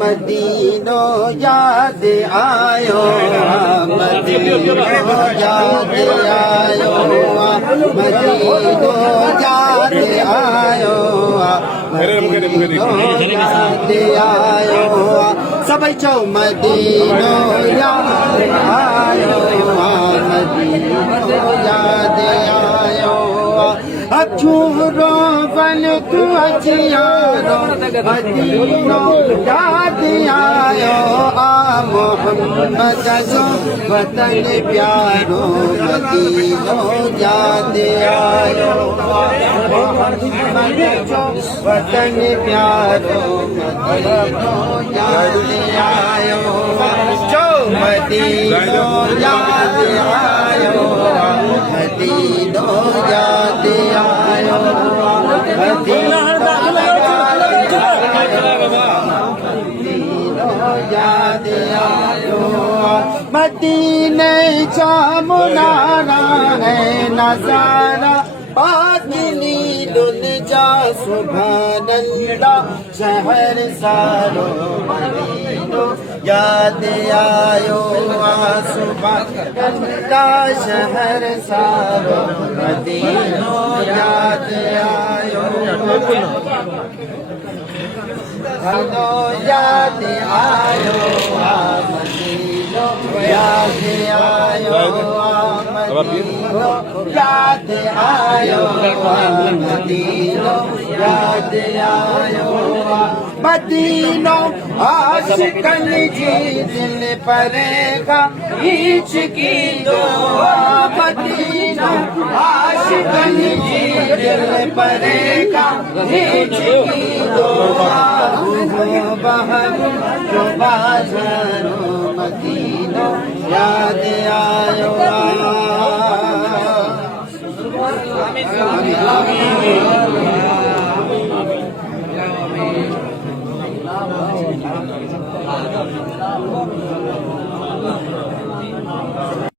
मदीनो याद आयो मदीनो याद आयो मदीनो याद आयो मदीनो याद आयो सबै चौ मदीनो याद आयो मदीनो याद आयो अछूरो बन तू अचियारो मदीनो याद आयो आ मोहम्मद जो वतन प्यारो मदीनो याद आयो मोहम्मद जो वतन प्यारो मदीनो याद आयो जो मदीनो याद आयो मदीनो याद आयो मदीनो याद आयो मदीने का मुनारा है नजारा पातली दुल जा सुभान अल्लाह शहर सारो मदीनो याद आयो सुभान अल्लाह शहर सारो मदीनो याद आयो मदीनो याद आयो मदीनो याद आयो मदीनो याद आयो मदीनो याद आयो मदीनो आशिकन जी दिल परेगा ईच की दुआ मदीनो आशिकन जी दिल परेगा ईच की दुआ बहन जो बाजरो मदीनो याद आयो